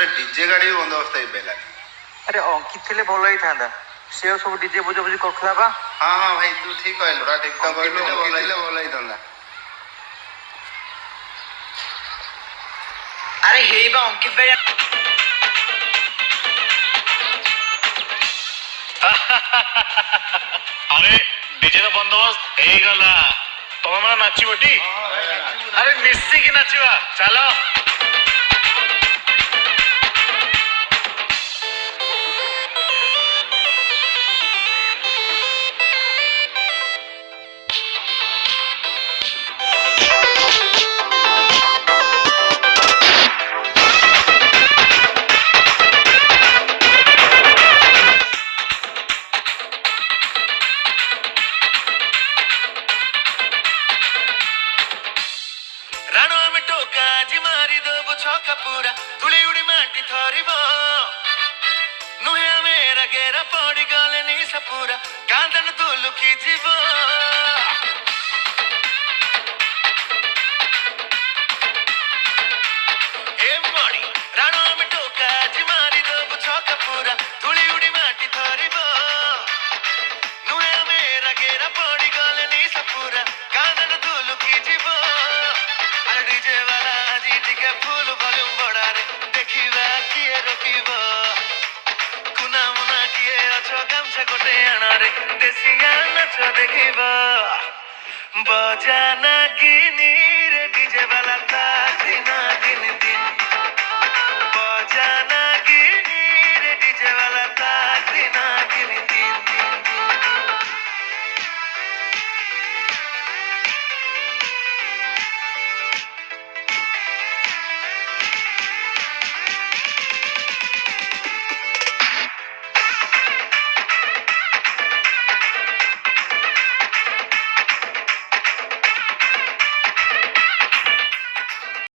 ଗୋଟେ ଡିଜେ ଗାଡ଼ି ବି ବନ୍ଦୋବସ୍ତ ହେଇପାରିଲାନି। ଆରେ ଅଙ୍କିତ ଥିଲେ ଭଲ ହେଇଥାନ୍ତା, ସେ ସବୁ ଡିଜେ ବୁଝାବୁଝି କରୁଥିଲା ବା। ହଁ ହଁ ଭାଇ ତୁ ଠିକ କହିଲୁ, ଠିକ ତ କହିଲୁ, ଥିଲେ ଭଲ ହେଇଥାନ୍ତା। ଆରେ ହେଇ ବା ଅଙ୍କିତ ଭାଇ। আরে ডিজের বন্দোবস্ত হয়ে গেল, তোমার মানে নাচিব টি? আরে মিশিকি নাচিবা, চালো। ରାଣ ଆମେ ଟୋକା ଆଜି ମାରିଦବୁ ଛକା ପୁରା, ଧୂଳି ଉଡି ମାଟି ଥରିବ। ନୁହେଁ ଆମେ ରାଗେରା ପଡିଗଲେ ନିଶା ପୁରା, କାନ୍ଦନ ତୁ ଲୁକି ଯିବ। ଏ ମଣି ରାଣ ଆମେ ଟୋକା ଆଜି ମାରିଦବୁ ଛକା ପୁରା, ଧୂଳି ଉଡି ମାଟି ଥରିବ। ନୁହେଁ ଆମେ ରାଗେରା ପଡିଗଲେ ନିଶା ପୁରା, କାନ୍ଦନ ତୁ ଲୁକି ଯିବ। ଆରେ ଡିଜେ ବାଲା ଆଜି ଟିକେ ଫୁଲ ଭଲ୍ୟୁମ ବଢାରେ, ଦେଖିବା କିଏ ରୋକିବ। କୁନା ମୁନା କିଏ ଅଛ ଗାମଛା ଗୋଟେ ଆଣରେ, ଦେଶିଆ ନାଚ ଦେଖିବ। ବଜା ନାଗିନି ରେ ଡିଜେ ବାଲା ତା ଦିନ ଦିନ ଦିନ, ବଜା